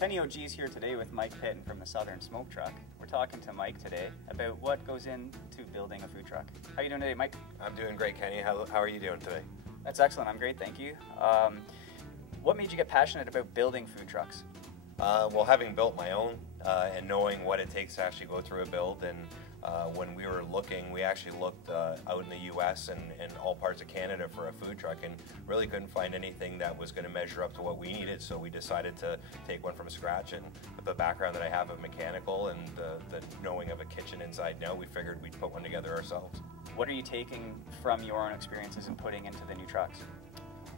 Penny OG's here today with Mike Pitton from the Southern Smoke Truck. We're talking to Mike today about what goes into building a food truck. How are you doing today, Mike? I'm doing great, Kenny. How are you doing today? That's excellent. I'm great, thank you. What made you get passionate about building food trucks? Well, having built my own and knowing what it takes to actually go through a build, and when we were looking, we actually looked out in the U.S. and all parts of Canada for a food truck and really couldn't find anything that was going to measure up to what we needed, so we decided to take one from scratch. And with the background that I have of mechanical and the knowing of a kitchen inside now, we figured we'd put one together ourselves. What are you taking from your own experiences and putting into the new trucks?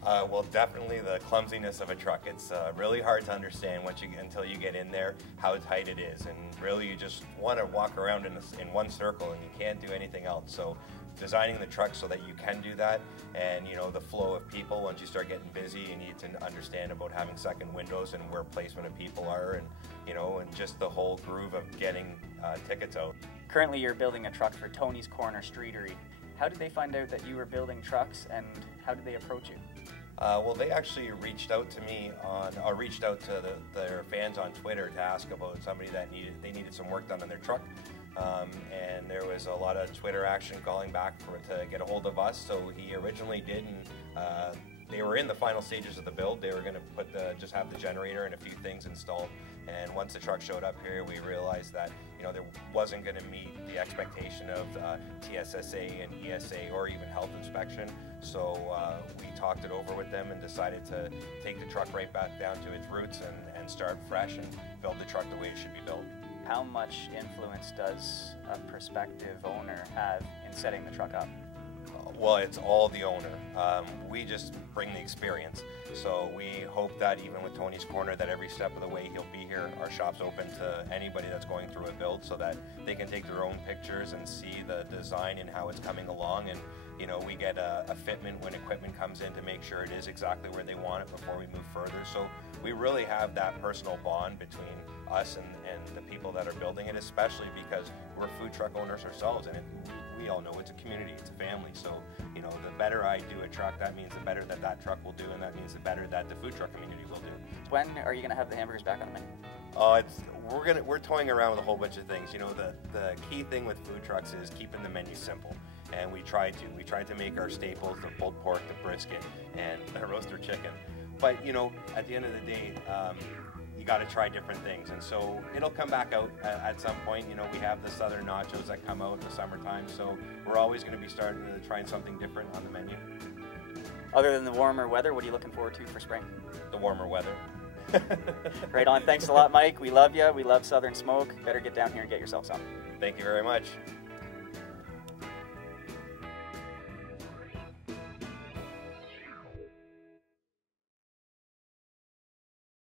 Well, definitely the clumsiness of a truck. It's really hard to understand until you get in there how tight it is, and really you just want to walk around in one circle and you can't do anything else. So designing the truck so that you can do that, and the flow of people, once you start getting busy, you need to understand about having second windows and where placement of people are, and and just the whole groove of getting tickets out. Currently you're building a truck for Tony's Corner Streetery. How did they find out that you were building trucks, and how did they approach you? Well, they actually reached out to me reached out to their fans on Twitter to ask about somebody that needed some work done on their truck, and there was a lot of Twitter action calling back to get a hold of us. So he originally did, and they were in the final stages of the build. They were going to just have the generator and a few things installed. And once the truck showed up here, we realized that there wasn't going to meet the expectation of TSSA and ESA or even health inspection. So we talked it over with them and decided to take the truck right back down to its roots and start fresh and build the truck the way it should be built. How much influence does a prospective owner have in setting the truck up? Well, it's all the owner. We just bring the experience. So we hope that even with Tony's Corner, that every step of the way he'll be here. Our shop's open to anybody that's going through a build, so that they can take their own pictures and see the design and how it's coming along. And we get a fitment when equipment comes in to make sure it is exactly where they want it before we move further. So we really have that personal bond between us and the people that are building it, especially because we're food truck owners ourselves, and we all know it's a community, it's a family. So the better I do a truck, that means the better that truck will do, and that means the better that the food truck community will do. When are you going to have the hamburgers back on the menu? We're toying around with a whole bunch of things. The key thing with food trucks is keeping the menu simple, and we tried to make our staples, the pulled pork, the brisket, and the roaster chicken. But at the end of the day, you got to try different things, and so it'll come back out at some point. We have the southern nachos that come out in the summertime, so we're always going to be starting to try something different on the menu. Other than the warmer weather, what are you looking forward to for spring? The warmer weather. Right on. Thanks a lot, Mike. We love you. We love Southern Smoke. Better get down here and get yourself some. Thank you very much.